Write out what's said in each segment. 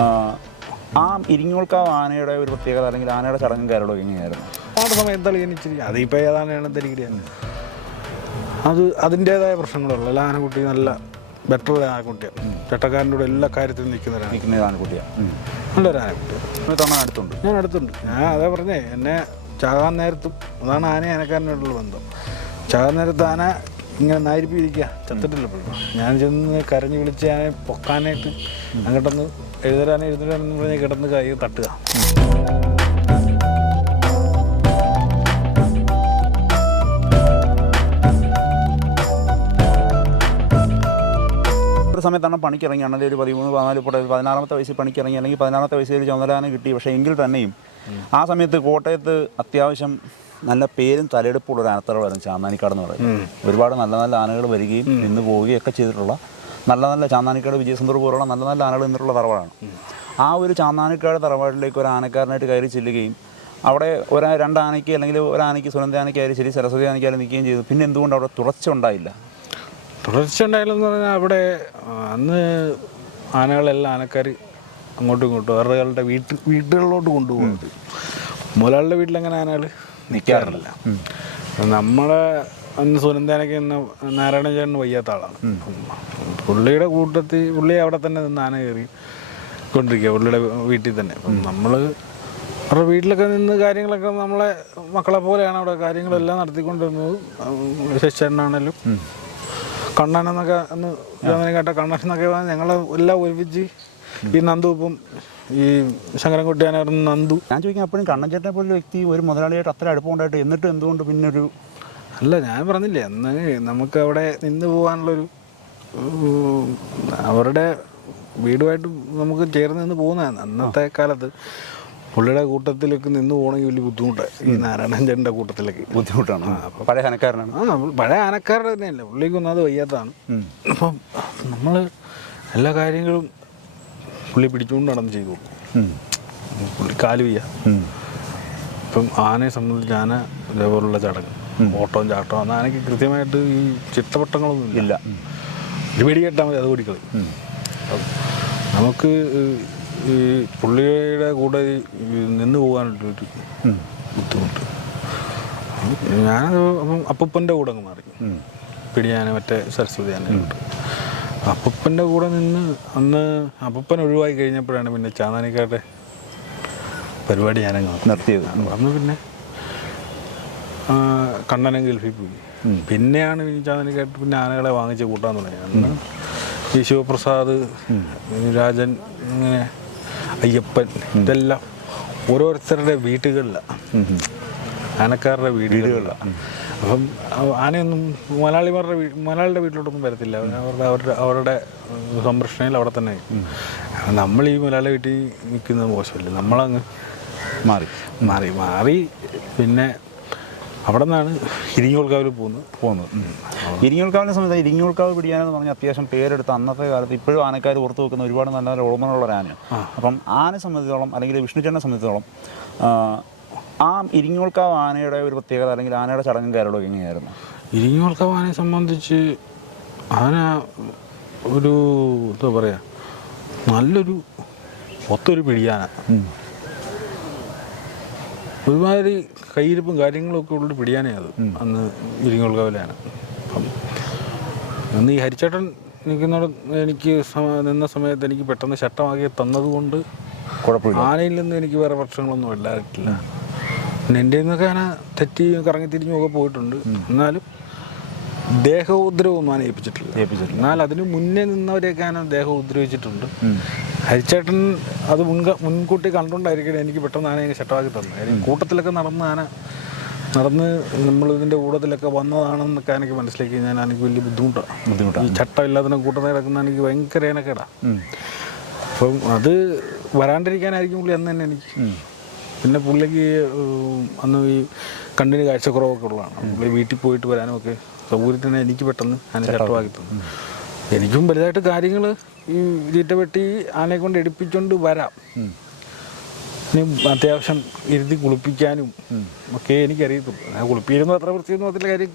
ആ ഇരിങ്ങോൾക്കാവ് ആനയുടെ ഒരു പ്രത്യേകത അല്ലെങ്കിൽ ആനയുടെ ചടങ്ങും കാര്യങ്ങളൊക്കെ എങ്ങനെയായിരുന്നു? ആ സമയത്ത് കളിച്ചിരി അതിപ്പോൾ ഏതാണ് തെരികിരിയാണ് അത് അതിൻ്റേതായ പ്രശ്നങ്ങളുള്ള ആനക്കുട്ടി നല്ല ബെറ്റർ ആനക്കുട്ടിയാണ്. ചട്ടക്കാരൻ്റെ കൂടെ എല്ലാ കാര്യത്തിലും നിൽക്കുന്ന ആനക്കുട്ടിയാണ്. നല്ലൊരു ആനക്കുട്ടിയാണ്. അടുത്തുണ്ട്, ഞാൻ അടുത്തുണ്ട്. ഞാൻ അതേ പറഞ്ഞേ, എന്നെ ചാകാൻ നേരത്തും അതാണ് ആന ആനക്കാരനായിട്ടുള്ള ബന്ധം. ചാകാൻ നേരത്ത് ആന ഇങ്ങനെ നായിരിപ്പിരിക്കുക, ചത്തിട്ടില്ലപ്പോഴും ഞാൻ ചെന്ന് കരഞ്ഞു വിളിച്ച് ആനെ പൊക്കാനായിട്ട് അങ്ങോട്ടൊന്ന് എഴുതരാനെന്ന് പറഞ്ഞ് കിടന്ന് കൈ തട്ടുക. ഒരു സമയത്താണ് പണിക്കിറങ്ങി, ആണെങ്കിൽ ഒരു 13-14 വയസ്സിൽ പണിക്കിറങ്ങി, അല്ലെങ്കിൽ 16 വയസ്സിൽ ഒരു ചുമതലാന കിട്ടി. പക്ഷേ എങ്കിൽ തന്നെയും ആ സമയത്ത് കോട്ടയത്ത് അത്യാവശ്യം നല്ല പേരും തലയെടുപ്പുള്ള ഒരു ആനത്തറവായിരുന്നു ചാന്നാനിക്കാട് എന്ന് പറയുന്നത്. ഒരുപാട് നല്ല നല്ല ആനകൾ വരികയും നിന്ന് പോവുകയും ഒക്കെ ചെയ്തിട്ടുള്ള നല്ല നല്ല ചാന്നാനിക്കാട് വിജയസുന്ദർ പോലുള്ള നല്ല നല്ല ആനകൾ നിന്നിട്ടുള്ള തറവാടാണ്. ആ ഒരു ചാന്നാനിക്കാട് തറവാടിലേക്ക് ഒരു ആനക്കാരനായിട്ട് കയറി ചെല്ലുകയും അവിടെ രണ്ടാനയ്ക്ക് അല്ലെങ്കിൽ ഒരാനയ്ക്ക് സുനന്ദ ആനയ്ക്കായാലും ശരി, സരസ്വതി ആനയ്ക്കായാലും നിൽക്കുകയും ചെയ്തു. പിന്നെ എന്തുകൊണ്ട് അവിടെ തുടർച്ച ഉണ്ടായില്ല? തുടർച്ച ഉണ്ടായില്ലെന്ന് പറഞ്ഞാൽ അവിടെ അന്ന് ആനകളെല്ലാം ആനക്കാർ അങ്ങോട്ടും ഇങ്ങോട്ടും അവരുടെ വീട്ടുകളിലോട്ട് കൊണ്ടുപോകുന്നത്. മുതലാളിയുടെ വീട്ടിലങ്ങനെ ആനകൾ നിൽക്കാറില്ല. നമ്മളെ അന്ന് സുനന്ദാനൊക്കെ നാരായണ ചേട്ടന് വയ്യാത്ത ആളാണ്. പുള്ളിയുടെ കൂട്ടത്തിൽ പുള്ളി അവിടെ തന്നെ നിന്ന് ആന കയറി കൊണ്ടിരിക്കുക, പുള്ളിയുടെ വീട്ടിൽ തന്നെ. അപ്പം നമ്മൾ അവരുടെ വീട്ടിലൊക്കെ നിന്ന് കാര്യങ്ങളൊക്കെ നമ്മളെ മക്കളെ പോലെയാണ് അവിടെ കാര്യങ്ങളെല്ലാം നടത്തിക്കൊണ്ടിരുന്നത്. ശശിചേട്ടനാണേലും കണ്ണനെന്നൊക്കെ അന്ന് കേട്ട കണ്ണനെന്നൊക്കെ ഞങ്ങളെ എല്ലാം ഒരുമിച്ച് ഈ നന്ദു ഇപ്പം ഈ ശങ്കരൻകുട്ടി ആനായിരുന്നു നന്ദു. ഞാൻ ചോദിക്കാം, അപ്പോഴും കണ്ണൻ ചേട്ടനെ പോലൊരു വ്യക്തി ഒരു മുതലാളിയായിട്ട് അത്ര അടുപ്പമുണ്ടായിട്ട് എന്നിട്ട് എന്തുകൊണ്ട് പിന്നെ ഒരു അല്ല, ഞാൻ പറഞ്ഞില്ലേ അന്ന് നമുക്ക് അവിടെ നിന്ന് പോകാനുള്ളൊരു അവരുടെ വീടുമായിട്ട് നമുക്ക് ചേർന്ന് നിന്ന് പോകുന്നതാണ്. അന്നത്തെ കാലത്ത് പുള്ളിയുടെ കൂട്ടത്തിലേക്ക് നിന്ന് പോകണമെങ്കിൽ വലിയ ബുദ്ധിമുട്ടാണ്. ഈ നാരായണൻ ചേട്ടൻ്റെ കൂട്ടത്തിലേക്ക് ബുദ്ധിമുട്ടാണ്. പഴയ ആനക്കാരനാണ്. പഴയ ആനക്കാരുടെ തന്നെയല്ല, പുള്ളിക്കൊന്നും അത് വയ്യാത്തതാണ്. അപ്പം നമ്മൾ എല്ലാ കാര്യങ്ങളും പുള്ളി പിടിച്ചുകൊണ്ട് നടന്ന് ചെയ്തു കൊടുക്കും. പുള്ളി കാല് വയ്യ. ഇപ്പം ആനയെ സംബന്ധിച്ച് ആന ഇതേപോലുള്ള ചടങ്ങ് ഓട്ടവും ചാട്ടവും അന്ന് ആനയ്ക്ക് കൃത്യമായിട്ട് ഈ ചിട്ടവട്ടങ്ങളൊന്നും ഇല്ല. ഒരു വെടി കേട്ടാൽ മതി, അത് ഓടിക്കളി. നമുക്ക് ഈ പുള്ളിയുടെ കൂടെ നിന്ന് പോകാനുള്ളൊരു ബുദ്ധിമുട്ട്. ഞാനത് അപ്പം അപ്പൂപ്പൻ്റെ കൂടെ അങ്ങ് മാറി പിടിയാന, മറ്റേ സരസ്വതി ആനയുണ്ട്. അപ്പൂപ്പൻ്റെ കൂടെ നിന്ന് അന്ന് അപ്പൂപ്പൻ ഒഴിവായി കഴിഞ്ഞപ്പോഴാണ് പിന്നെ ചാന്നാനിക്കാരുടെ പരിപാടി ഞാനങ്ങ് നിർത്തിയത്. അന്ന് പിന്നെ കണ്ണനും ഗൾഫിൽ പോയി. പിന്നെയാണ് ഈ ചാന്നാനിക്കാട്ട് പിന്നെ ആനകളെ വാങ്ങിച്ച് കൂട്ടാൻ തുടങ്ങി. അന്ന് ഈ ശിവപ്രസാദ്, രാജൻ, ഇങ്ങനെ അയ്യപ്പൻ, ഇതെല്ലാം ഓരോരുത്തരുടെ വീടുകളിലാണ്, ആനക്കാരുടെ വീടുകളിലാണ്. അപ്പം ആനയൊന്നും മലയാളിയുടെ വീട്ടിലോട്ടൊന്നും വരത്തില്ല. അവരുടെ സംരക്ഷണയിൽ അവിടെ തന്നെ. നമ്മൾ ഈ മലയാളി വീട്ടിൽ നിൽക്കുന്നത് മോശമല്ലേ, നമ്മളങ്ങ് മാറി പിന്നെ അവിടെ നിന്നാണ് ഇരിങ്ങോൾക്കാവിൽ പോകുന്നത്. ഇരിങ്ങോൾക്കാവിനെ സംബന്ധിച്ച് ഇരിങ്ങോൾക്കാവ് പിടിയാനെന്ന് പറഞ്ഞാൽ അത്യാവശ്യം പേരെടുത്ത അന്നത്തെ കാലത്ത് ഇപ്പോഴും ആനക്കാർ ഓർത്ത് വെക്കുന്ന ഒരുപാട് നല്ല നല്ല ഓർമ്മകളുള്ള ഒരു ആനയാണ്. അപ്പം ആനയെ സംബന്ധിച്ചോളം അല്ലെങ്കിൽ വിഷ്ണുചേട്ടനെ സംബന്ധിച്ചോളം ആ ഇരിങ്ങോൾക്കാവ് ആനയുടെ ഒരു പ്രത്യേകത അല്ലെങ്കിൽ ആനയുടെ ചടങ്ങും കാര്യങ്ങളൊക്കെ എങ്ങനെയായിരുന്നു? ഇരിങ്ങോൾക്കാവ് ആനയെ സംബന്ധിച്ച് ആന ഒരു എന്താ പറയുക, നല്ലൊരു ഒത്തൊരു പിടിയാന. ഒരുമാതിരി കയ്യിരിപ്പും കാര്യങ്ങളൊക്കെ ഉള്ളൊരു പിടിയാനേ അത് അന്ന് ഇരിങ്ങോൾക്കാവിലാണ്. അപ്പം അന്ന് ഈ ഹരിച്ചേട്ടൻ എനിക്ക് നിന്ന സമയത്ത് എനിക്ക് പെട്ടെന്ന് ശക്തമാക്കി തന്നതുകൊണ്ട് കുഴപ്പമില്ല. ആനയിൽ നിന്ന് എനിക്ക് വേറെ പ്രശ്നങ്ങളൊന്നും ഉണ്ടായിട്ടില്ല. പിന്നെ എൻ്റെ നിന്നൊക്കെ ആന തെറ്റി കറങ്ങി തിരിഞ്ഞുമൊക്കെ പോയിട്ടുണ്ട്. എന്നാലും ദേഹോദ്രവൊന്നും ആന ഏൽപ്പിച്ചിട്ടില്ല. എന്നാൽ അതിന് മുന്നേ നിന്നവരെയൊക്കെ ആന ദേഹം ഉപദ്രവിച്ചിട്ടുണ്ട്. ഹരിച്ചേട്ടൻ അത് മുൻകൂട്ടി കണ്ടുകൊണ്ടായിരിക്കും എനിക്ക് പെട്ടെന്ന് ആന എനിക്ക് ശക്തമാക്കി തന്നു. കാര്യം കൂട്ടത്തിലൊക്കെ നടന്ന് നമ്മളിതിൻ്റെ കൂട്ടത്തിലൊക്കെ വന്നതാണെന്നൊക്കെ എനിക്ക് മനസ്സിലാക്കി ഞാൻ എനിക്ക് വലിയ ബുദ്ധിമുട്ടാണ്. ഈ ചട്ടം ഇല്ലാതെ കൂട്ടത്തിൽ കിടക്കുന്ന എനിക്ക് ഭയങ്കര ഏനക്കേടാണ്. അപ്പം അത് വരാണ്ടിരിക്കാനായിരിക്കും പുള്ളി അന്ന് തന്നെ എനിക്ക്. പിന്നെ പുള്ളിക്ക് അന്ന് ഈ കണ്ണിന് കാഴ്ചക്കുറവൊക്കെ ഉള്ളതാണ്. പുള്ളി വീട്ടിൽ പോയിട്ട് വരാനും ഒക്കെ സൗകര്യത്തിന് എനിക്ക് പെട്ടെന്ന് ആന ചട്ടമാക്കി തന്നു. എനിക്കും വലുതായിട്ട് കാര്യങ്ങൾ ഈ ചീറ്റപ്പെട്ടി ആനയെ കൊണ്ട് എടുപ്പിച്ചുകൊണ്ട് വരാം. ഇനി അത്യാവശ്യം ഇരുത്തി കുളിപ്പിക്കാനും ഒക്കെ എനിക്കറിയത്തുള്ളൂ. ഞാൻ കുളിപ്പിച്ചിരുന്നു അത്ര വൃത്തിയൊന്നും അതിൻ്റെ കാര്യം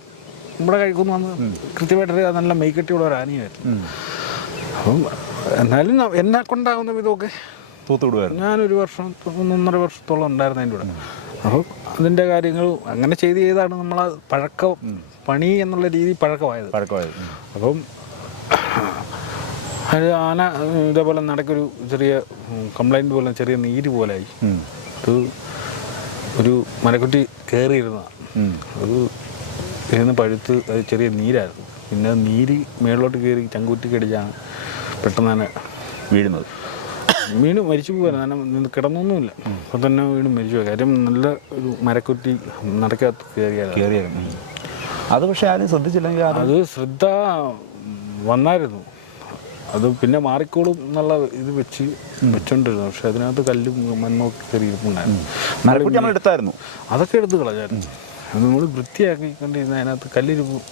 നമ്മുടെ കഴിക്കുന്നു വന്ന് കൃത്യമായിട്ട് നല്ല മെയ്ക്കെട്ടിയുള്ള ഒരു ആനയായിരുന്നു. അപ്പം എന്നാലും എന്നെ കൊണ്ടാകുന്ന വിധമൊക്കെ തൂത്തുവിടുമായിരുന്നു. ഞാനൊരു വർഷം 1.5 വർഷത്തോളം ഉണ്ടായിരുന്നു അതിൻ്റെ കൂടെ. അപ്പോൾ അതിൻ്റെ കാര്യങ്ങൾ അങ്ങനെ ചെയ്താണ് നമ്മൾ പണി എന്നുള്ള രീതി പഴക്കമായത്. അപ്പം അത് ആന ഇതേപോലെ നടക്കൊരു ചെറിയ കംപ്ലൈൻറ്റ് പോലെ ചെറിയ നീര് പോലായി. അത് ഒരു മരക്കുറ്റി കയറിയിരുന്നതാണ്. അത് ഇരുന്ന് പഴുത്ത് അത് ചെറിയ നീരായിരുന്നു. പിന്നെ നീര് മേളിലോട്ട് കയറി ചങ്കുറ്റി കടിച്ചാണ് പെട്ടെന്ന് തന്നെ വീണ് മരിച്ചു പോകാൻ. കാരണം കിടന്നൊന്നുമില്ല, അപ്പം തന്നെ വീണ് മരിച്ചു പോയി. കാര്യം നല്ല ഒരു മരക്കുറ്റി നടക്കകത്ത് കയറിയായിരുന്നു. അത് പക്ഷേ ആരും ശ്രദ്ധിച്ചില്ലെങ്കിൽ അത് ശ്രദ്ധ വന്നായിരുന്നു. അത് പിന്നെ മാറിക്കോളും എന്നുള്ള ഇത് വെച്ചോണ്ടിരുന്നു. പക്ഷെ അതിനകത്ത് കല്ലും മണ്ണൊക്കെ കയറിയിരിപ്പുണ്ടായിരുന്നു. എടുത്തായിരുന്നു, അതൊക്കെ എടുത്ത് കളഞ്ഞായിരുന്നു. അത് നമ്മൾ വൃത്തിയാക്കിക്കൊണ്ടിരുന്ന അതിനകത്ത്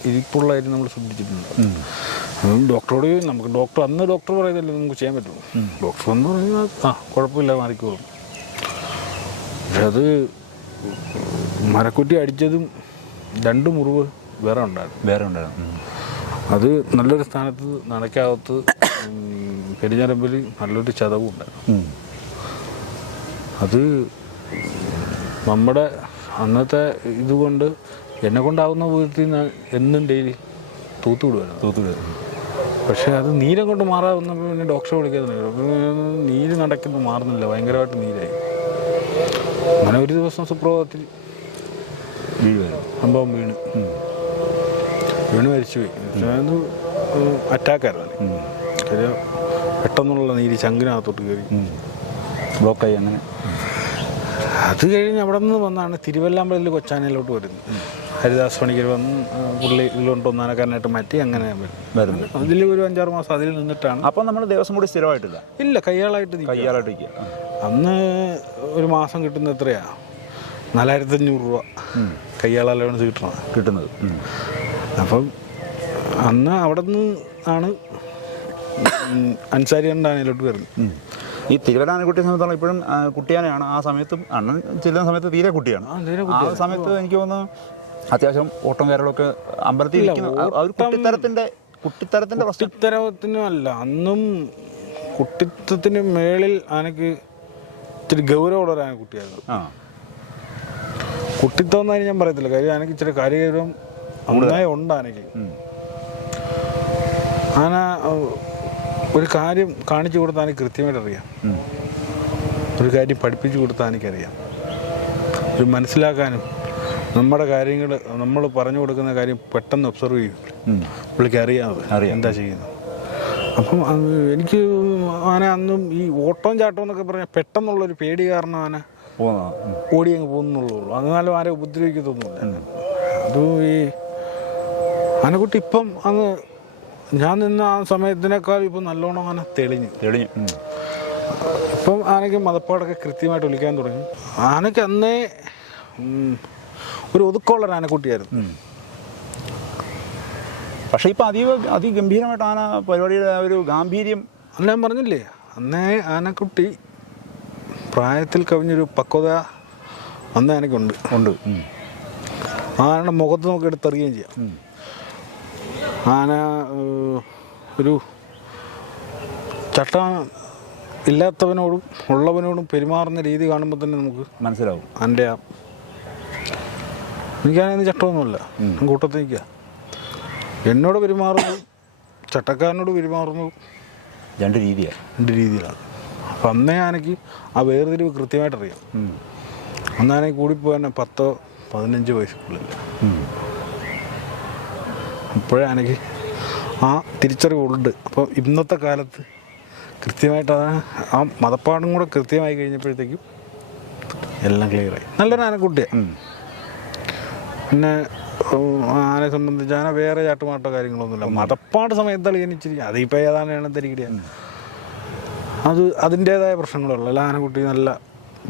ഇരിപ്പുള്ളതായിട്ട് നമ്മൾ ശ്രദ്ധിച്ചിട്ടുണ്ട്. ഡോക്ടർ അന്ന് ഡോക്ടർ പറയുന്നല്ലേ നമുക്ക് ചെയ്യാൻ പറ്റുള്ളൂ. ഡോക്ടർ എന്ന് പറയുന്നത് കുഴപ്പമില്ല, മാറിക്കോളും. പക്ഷെ അത് മരക്കുറ്റി അടിച്ചതും 2 മുറിവ് വേറെ ഉണ്ടായിരുന്നു. അത് നല്ലൊരു സ്ഥാനത്ത് നടക്കകത്ത് പെരിഞ്ഞരമ്പിൽ നല്ലൊരു ചതവും ഉണ്ടായിരുന്നു. അത് നമ്മുടെ അന്നത്തെ ഇതുകൊണ്ട് എന്നെ കൊണ്ടാവുന്ന വിധത്തിൽ നിന്ന് എന്നും ഡെയിലി തൂത്തുവിടുമായിരുന്നു. പക്ഷേ അത് നീരം കൊണ്ട് മാറാവുന്നപ്പോൾ പിന്നെ ഡോക്ടറെ വിളിക്കാതെ നീര് നടക്കുന്നു മാറുന്നില്ല, ഭയങ്കരമായിട്ട് നീരായി. അങ്ങനെ ഒരു ദിവസം സുപ്രഭാതത്തിൽ സംഭവം വീണ് മരിച്ചുപോയി. അത് അറ്റാക്കായിരുന്നു. കാര്യം പെട്ടെന്നുള്ള നീര് ചങ്കിനകത്തോട്ട് കയറി ബ്ലോക്കായി. അങ്ങനെ അത് കഴിഞ്ഞ് അവിടെ നിന്ന് വന്നാണ് തിരുവല്ലാമ്പലത്തിൽ കൊച്ചാനയിലോട്ട് വരുന്നത്. ഹരിദാസ് പണിക്കർ വന്ന് പുള്ളി ഇതിലോട്ട് ഒന്നാനക്കാരനായിട്ട് മാറ്റി അങ്ങനെ വരുന്നത്. അതിൽ ഒരു 5-6 മാസം അതിൽ നിന്നിട്ടാണ്. അപ്പം നമ്മൾ ദേവസ്വം കൂടി സ്ഥിരമായിട്ടില്ല, ഇല്ല, കയ്യാളായിട്ട് അന്ന് ഒരു മാസം കിട്ടുന്നത് എത്രയാ? 4500 രൂപ കയ്യാള അലവൻസ് കിട്ടുന്നത്. അപ്പം അന്ന് അവിടെ നിന്ന് ആണ് അൻസാരി ആനയിലോട്ട് വരുന്നത്. ഈ തിരുവല്ലാനക്കുട്ടിയെ സംബന്ധിച്ചോളം ഇപ്പോഴും കുട്ടിയാനയാണ്. ആ സമയത്തും അണ്ണൻ ചെല്ലുന്ന സമയത്ത് തീരെ കുട്ടിയാണ്. ആ സമയത്ത് എനിക്ക് തോന്നുന്നു അത്യാവശ്യം ഓട്ടം കാര്യങ്ങളൊക്കെ അമ്പലത്തിൽ കുട്ടിത്തരത്തിനും അല്ല, അന്നും കുട്ടിത്തത്തിന് മേളിൽ ആനക്ക് ഇച്ചിരി ഗൗരവമുള്ള ഒരു ആനക്കുട്ടിയായിരുന്നു. കുട്ടിത്തം എന്നാലും ഞാൻ പറയത്തില്ല, കാര്യം ആനക്ക് ഇച്ചിരി കാര്യഗൗരവം നന്നായി ഉണ്ട്. ആനയ്ക്ക് ആന ഒരു കാര്യം കാണിച്ചു കൊടുത്താൽ എനിക്ക് കൃത്യമായിട്ട് അറിയാം. ഒരു കാര്യം പഠിപ്പിച്ചു കൊടുത്താൽ എനിക്കറിയാം. ഒരു മനസ്സിലാക്കാനും നമ്മുടെ കാര്യങ്ങൾ നമ്മൾ പറഞ്ഞു കൊടുക്കുന്ന കാര്യം പെട്ടെന്ന് ഒബ്സർവ് ചെയ്യും. പുള്ളിക്ക് അറിയാം എന്താ ചെയ്യുന്നത്. അപ്പം എനിക്ക് ആന അന്നും ഈ ഓട്ടം ചാട്ടം എന്നൊക്കെ പറഞ്ഞാൽ പെട്ടെന്നുള്ളൊരു പേടി കാരണം ആന ഓടി അങ്ങ് പോകുന്നുള്ളൂ. എന്നാലും ആരെ ഉപദ്രവിക്കത്തൊന്നുമില്ല. അതും ഈ ആനക്കുട്ടി ഇപ്പം അങ്ങ് ഞാൻ നിന്ന ആ സമയത്തിനേക്കാൾ ഇപ്പം നല്ലോണം ആന തെളിഞ്ഞു. ഇപ്പം ആനയ്ക്ക് മതപ്പാടൊക്കെ കൃത്യമായിട്ട് വിളിക്കാൻ തുടങ്ങി. ആനയ്ക്ക് അന്നേ ഒരു ഒതുക്കമുള്ളൊരു ആനക്കുട്ടിയായിരുന്നു. പക്ഷേ ഇപ്പം അതിഗംഭീരമായിട്ട് ആന പരിപാടിയുടെ ഒരു ഗാംഭീര്യം അല്ല, ഞാൻ പറഞ്ഞില്ലേ, അന്നേ ആനക്കുട്ടി പ്രായത്തിൽ കവിഞ്ഞൊരു പക്വത അന്ന് ആനയ്ക്കുണ്ട്. ആനയുടെ മുഖത്ത് നോക്കി എടുത്തെറിയുകയും ചെയ്യാം. ആന ഒരു ചട്ട ഇല്ലാത്തവനോടും ഉള്ളവനോടും പെരുമാറുന്ന രീതി കാണുമ്പോൾ തന്നെ നമുക്ക് മനസ്സിലാവും എൻ്റെ എനിക്കാണെങ്കിൽ ചട്ടമൊന്നുമില്ല. കൂട്ടത്തിൽ നിൽക്കുക. എന്നോട് പെരുമാറുന്നു, ചട്ടക്കാരനോട് പെരുമാറുന്നു, 2 രീതിയിലാണ്. അപ്പം അന്നേ ആനയ്ക്ക് ആ വേർതിരിവ് കൃത്യമായിട്ട് അറിയാം. അന്നാണെങ്കിൽ കൂടിപ്പോയി 10-15 വയസ്സുള്ളില്ല. ഇപ്പോഴേ ആനയ്ക്ക് ആ തിരിച്ചറിവുണ്ട്. അപ്പോൾ ഇന്നത്തെ കാലത്ത് കൃത്യമായിട്ട് ആ മതപ്പാടും കൂടെ കൃത്യമായി കഴിഞ്ഞപ്പോഴത്തേക്കും എല്ലാം ക്ലിയറായി. നല്ലൊരു ആനക്കുട്ടിയാണ്. പിന്നെ ആനയെ സംബന്ധിച്ച് ആന വേറെ ചാട്ടുമാട്ടോ കാര്യങ്ങളൊന്നുമില്ല. മതപ്പാട് സമയത്താണ് ജനിച്ചിരി, അതിപ്പോൾ ഏതാനാണ് തിരികെയാണ്. അതിൻ്റേതായ പ്രശ്നങ്ങളുള്ളൂ. എല്ലാ ആനക്കുട്ടി നല്ല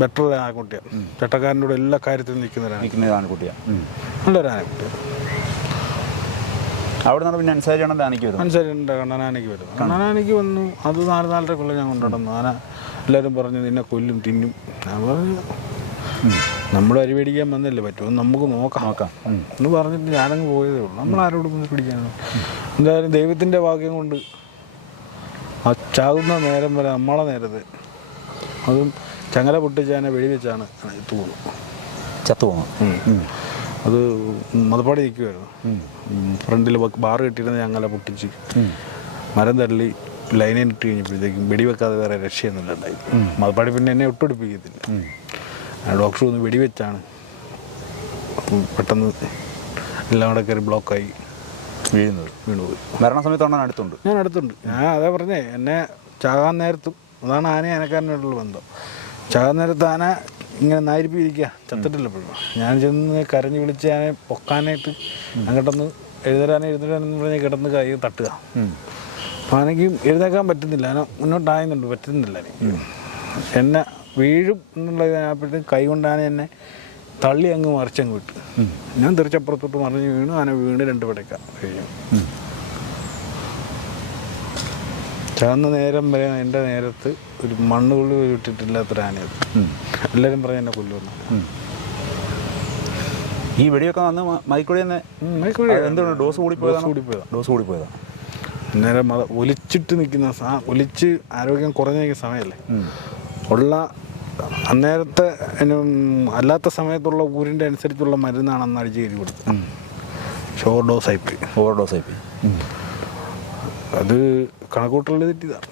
ബെറ്റർ ഒരു ആനക്കുട്ടിയാണ്. ചട്ടക്കാരൻ്റെ കൂടെ എല്ലാ കാര്യത്തിലും നിൽക്കുന്ന ആനക്കുട്ടിയാണ്. നല്ലൊരു ആനക്കുട്ടിയാണ്. അവിടെ നിന്ന് പിന്നെ അൻസാരി ഉണ്ട്. കണ്ണനാനയ്ക്ക് വരും. കണ്ണനാനയ്ക്ക് വന്നു. അത് 4-4.5 കൊല്ലം ഞാൻ കൊണ്ടുനടന്നു. ആന എല്ലാവരും പറഞ്ഞു നിന്നെ കൊല്ലും തിന്നും. ഞാൻ പറഞ്ഞു നമ്മൾ അരി പിടിക്കാൻ വന്നില്ലേ, പറ്റുമോ നമുക്ക് നോക്കാം എന്ന് പറഞ്ഞിട്ട് ഞാനങ്ങ് പോയതേ ഉള്ളൂ. നമ്മളാരോടും പിടിക്കാനോ. എന്തായാലും ദൈവത്തിൻ്റെ ഭാഗ്യം കൊണ്ട് ആ ചാകുന്ന നേരം വരെ നമ്മളെ നേരത്തെ അതും ചങ്ങല പൊട്ടിച്ച് ആന വെടിവെച്ചാണ് തൂന്നു ചത്തുപോകുന്നു. അത് മതപ്പാടി നിൽക്കുമായിരുന്നു. ഫ്രണ്ടിൽ ബാറ് കെട്ടിയിരുന്ന ചങ്ങല പൊട്ടിച്ച് മരം തള്ളി ലൈനിൽ ഇട്ട് കഴിഞ്ഞപ്പോഴത്തേക്കും വെടിവെക്കാതെ വേറെ രക്ഷയൊന്നുമില്ല ഉണ്ടായി. മതപ്പാടി പിന്നെ എന്നെ ഒട്ടുപിടിപ്പിക്കത്തില്ല. ഡോക്ടർ ഒന്ന് വെടിവെച്ചാണ് പെട്ടെന്ന് എല്ലാം കൂടെ കയറി ബ്ലോക്കായി വീണുപോയി. മരണസമയത്താണ് അടുത്തുണ്ട്. ഞാൻ അടുത്തുണ്ട്. ഞാൻ അതേ പറഞ്ഞേ, എന്നെ ചാകാൻ നേരത്തും അതാണ് ആനയും ആനക്കാരനായിട്ടുള്ള ബന്ധം. ചാകാൻ നേരത്ത് ആന ഇങ്ങനെ നായിരിപ്പിരിക്കുക, ചത്തിട്ടില്ലപ്പോഴും. ഞാൻ ചെന്ന് കരഞ്ഞ് വിളിച്ച് ആനെ പൊക്കാനായിട്ട് അങ്ങോട്ടൊന്ന് എഴുന്നേരാനെന്ന് പറഞ്ഞ് കിടന്ന് കൈ തട്ടുക. അപ്പോൾ ആനയ്ക്കും എഴുന്നേക്കാൻ പറ്റുന്നില്ല, ആന മുന്നോട്ടായുന്നുണ്ട്, പറ്റുന്നില്ല. എന്നെ വീഴും എന്നുള്ളതിനപ്പോഴത്തേക്കും കൈ കൊണ്ടാണ് എന്നെ തള്ളി അങ്ങ് മറിച്ചങ്ങ് വിട്ടു. ഞാൻ തിരിച്ചപ്പുറത്തോട്ട് മറിഞ്ഞ് വീണു. ആന വീണ് 2 പടയ്ക്ക കഴിഞ്ഞു. ചാകുന്ന നേരം വരെ എൻ്റെ നേരത്ത് ഒരു മണ്ണ് കൊള്ളി ഇട്ടിട്ടില്ലാത്തൊരു ആനയത്. എല്ലാവരും പറഞ്ഞ് എന്നെ കൊല്ലുമെന്ന്. ഈ വെടിയൊക്കെ വന്ന് മൈക്കുഴി തന്നെ എന്തുകൊണ്ട് ഡോസ് കൂടിപ്പോയതാ. നേരം ഒലിച്ചിട്ട് നിൽക്കുന്ന ഒലിച്ച് ആരോഗ്യം കുറഞ്ഞ സമയമല്ലേ ഉള്ള അന്നേരത്തെ അല്ലാത്ത സമയത്തുള്ള ഊരിൻ്റെ അനുസരിച്ചുള്ള മരുന്നാണ് അന്ന് അടിച്ച് കയറി കൊടുത്തത്. ഓവർഡോസായി പോയി. അത് കണക്കൂട്ടുള്ള തെറ്റിയതാണ്.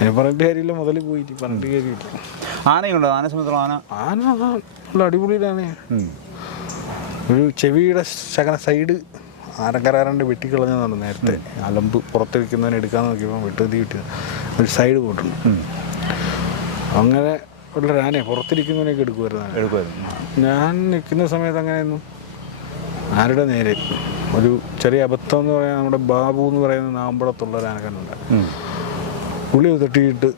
ഞാൻ പറഞ്ഞിട്ട് കാര്യമില്ല, മുതൽ പോയിട്ട് പറഞ്ഞിട്ട് കാര്യമില്ല. ആനയുണ്ടോ? ആന സമയത്തുള്ള ആന നല്ല അടിപൊളിയിലാണ്. ഒരു ചെവിയുടെ സൈഡ് ആനക്കരാരണ്ട് വെട്ടിക്കളഞ്ഞതാണ് നേരത്തെ. അലമ്പ് പുറത്തിരിക്കുന്നതിന് എടുക്കാൻ നോക്കിയപ്പോൾ കിട്ടിയത് ഒരു സൈഡ് പോയിട്ടുണ്ട്. അങ്ങനെ ഉള്ളൊരു ആനയെ പുറത്തിരിക്കുന്നതിനൊക്കെ എടുക്കുമായിരുന്നു. ഞാൻ നിൽക്കുന്ന സമയത്ത് അങ്ങനെയൊന്നും ആരുടെ നേരെ ഒരു ചെറിയ അബദ്ധം എന്ന് പറയാൻ നമ്മുടെ ബാബു എന്ന് പറയുന്ന നാമ്പളത്തുള്ള ഒരു ആനക്കാരുണ്ട്. പുള്ളി തട്ടിയിട്ട്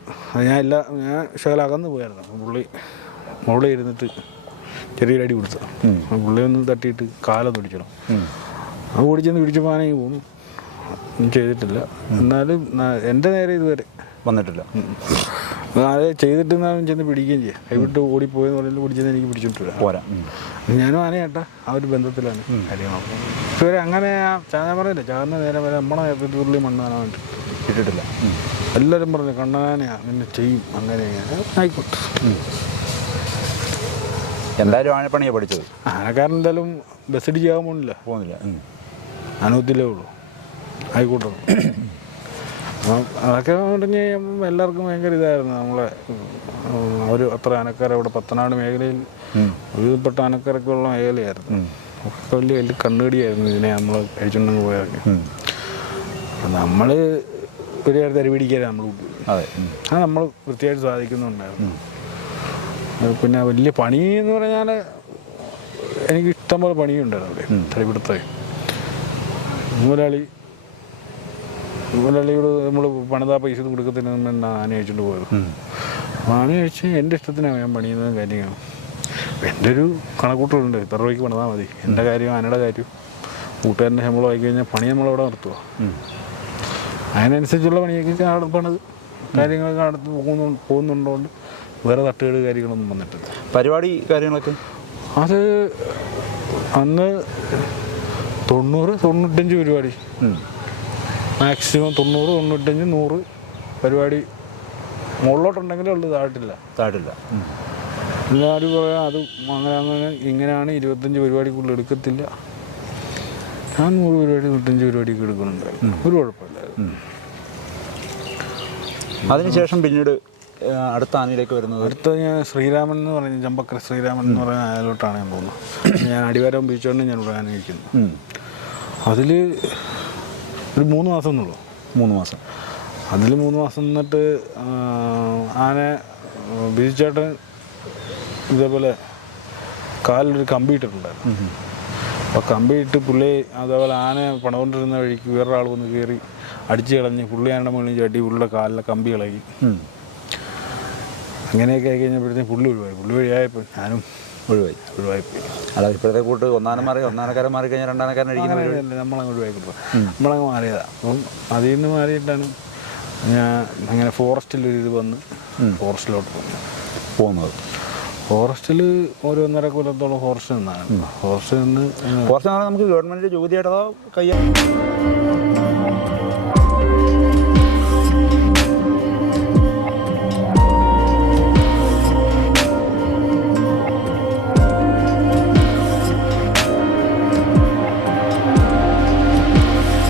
ഞാൻ ശകലം അകന്ന് പോയായിരുന്നു. പുള്ളി മുകളിൽ ഇരുന്നിട്ട് ചെറിയൊരു അടി കൊടുത്തു. പുള്ളി ഒന്ന് തട്ടിയിട്ട് കാലൊന്ന് പിടിച്ചിടും. അത് ഓടിച്ചെന്ന് പിടിച്ചപ്പോൾ ആനയും പോന്നു. ചെയ്തിട്ടില്ല. എന്നാലും എൻ്റെ നേരെ ഇതുവരെ വന്നിട്ടില്ല. അത് ചെയ്തിട്ട് ചെന്ന് പിടിക്കുകയും ചെയ്യാം. കൈവിട്ട് ഓടിപ്പോയെന്ന് പറഞ്ഞാൽ പിടിച്ചെന്ന് എനിക്ക് പിടിച്ചിട്ടില്ല. പോരാ. ഞാനും ആനയേട്ടാ ആ ഒരു ബന്ധത്തിലാണ് കാര്യങ്ങൾ. ഇതുവരെ അങ്ങനെ ഞാൻ പറഞ്ഞില്ല, ചാകുന്ന നേരം വരെ നമ്മളെ തുള്ളി മണ്ണ് കാണാൻ വേണ്ടി ഇട്ടിട്ടില്ല. എല്ലാവരും പറഞ്ഞു കണ്ണനാനയാ നിന്നെ ചെയ്യും, അങ്ങനെ ആയിക്കോട്ടെ. എന്തായാലും ആനപ്പണിയാണ് പഠിച്ചത്. ആനക്കാരൻ എന്തായാലും ബസ്സിടിച്ച് ചെയ്യാൻ പോകുന്നില്ല. അനുഭവത്തിലേ ഉള്ളൂ. ആയിക്കോട്ടെ. അതൊക്കെ പറഞ്ഞ് എല്ലാവർക്കും ഭയങ്കര ഇതായിരുന്നു. നമ്മളെ ഒരു അത്ര ആനക്കാർ അവിടെ പത്തനാട് മേഖലയിൽ ഒരുപ്പെട്ട ആനക്കാരൊക്കെ ഉള്ള മേഖലയായിരുന്നു. ഒക്കെ വലിയ കണ്ണുകടിയായിരുന്നു ഇതിനെ നമ്മൾ കഴിച്ചുകൊണ്ടങ്ങ് പോയതൊക്കെ. നമ്മൾ ഒരു കാര്യം തരി പിടിക്കാൻ നമ്മൾ അതെ, അത് നമ്മൾ വൃത്തിയായിട്ട് സാധിക്കുന്നുണ്ടായിരുന്നു. പിന്നെ വലിയ പണി എന്ന് പറഞ്ഞാൽ എനിക്ക് ഇഷ്ടംപോലെ പണിയുണ്ടായിരുന്നു അവിടെ. തടിപിടുത്തേ മുതലാളിയോട് നമ്മൾ പണിതാ പൈസ കൊടുക്കത്തിന് ആന അയച്ചുകൊണ്ട് പോയത്. ആന അയച്ച് എൻ്റെ ഇഷ്ടത്തിനാണ് ഞാൻ പണിയുന്നതും കാര്യങ്ങളും. എൻ്റെ ഒരു കണക്കൂട്ടലുണ്ട്, ഇത്ര രൂപയ്ക്ക് പണിതാൽ മതി. എൻ്റെ കാര്യം ആനയുടെ കാര്യം കൂട്ടുകാരൻ്റെ ശമ്പളം ആയി കഴിഞ്ഞാൽ പണി നമ്മളവിടെ നിർത്തുക. അതിനനുസരിച്ചുള്ള പണിയൊക്കെ പണിത് കാര്യങ്ങളൊക്കെ അടുത്ത് പോകുന്നുണ്ടോണ്ട് വേറെ തട്ടുകേട് കാര്യങ്ങളൊന്നും വന്നിട്ടില്ല. പരിപാടി കാര്യങ്ങളൊക്കെ അത് അന്ന് 90-95 പരിപാടി, മാക്സിമം 90-95-100 പരിപാടി മുകളിലോട്ടുണ്ടെങ്കിലേ ഉള്ളൂ. താഴത്തില്ല. എല്ലാവരും പറയാം അത് അങ്ങനെ ഇങ്ങനെയാണ് 25 പരിപാടിക്കുള്ളിൽ എടുക്കത്തില്ല. ഞാൻ 100 പരിപാടി 105 പരിപാടിക്ക് എടുക്കുന്നുണ്ടായിരുന്നു. ഒരു കുഴപ്പമില്ലായിരുന്നു. അതിനുശേഷം പിന്നീട് അടുത്ത ആനയിലേക്ക് വരുന്നത് അടുത്ത ഞാൻ ശ്രീരാമൻ എന്ന് പറഞ്ഞ ചമ്പക്കര ശ്രീരാമൻ എന്ന് പറയുന്ന ആനയിലോട്ടാണ് ഞാൻ പോകുന്നത്. ഞാൻ അടിവാരം ബീച്ചോണ്ട് ഞാൻ ഇവിടെ ആന കഴിക്കുന്നു. അതിൽ ഒരു 3 മാസം എന്നുള്ളൂ. 3 മാസം. അതിൽ 3 മാസം നിന്നിട്ട് ആന ബീച്ചേട്ടൻ ഇതേപോലെ കാലിലൊരു കമ്പി ഇട്ടിട്ടുണ്ടായിരുന്നു. അപ്പോൾ കമ്പി ഇട്ട് പുള്ളി അതേപോലെ ആന പണകൊണ്ടിരുന്ന വഴിക്ക് വേറൊരാൾ വന്ന് കയറി അടിച്ച് കളഞ്ഞ് പുള്ളി ആനയുടെ മുകളിൽ ചാട്ടി പുള്ളിയുടെ കാലിലെ കമ്പി ഇളകി. അങ്ങനെയൊക്കെ ആയി കഴിഞ്ഞപ്പോഴത്തേക്കും പുള്ളി വഴിയായപ്പോൾ ഞാനും ഒഴിവായിപ്പോയി. അല്ല, ഇപ്പോഴത്തെ കൂട്ട് ഒന്നാനക്കാരൻ മാറി കഴിഞ്ഞാൽ രണ്ടാനക്കാരൻ അടിക്കുന്ന നമ്മളങ്ങ് ഒഴിവായിപ്പോയി. നമ്മളങ്ങ് മാറിയതാണ്. അപ്പം അതിൽ നിന്ന് മാറിയിട്ടാണ് ഞാൻ അങ്ങനെ ഫോറസ്റ്റിലൊരിത് വന്ന് ഫോറസ്റ്റിലോട്ട് പോകുന്നത്. ഫോറസ്റ്റിൽ 1.5 കൊല്ലത്തോളം ഫോറസ്റ്റ് നിന്നാണ്. ഫോറസ്റ്റ് നിന്ന് നമുക്ക് ഗവൺമെൻറ് ജോലിയായിട്ടോ കയ്യാ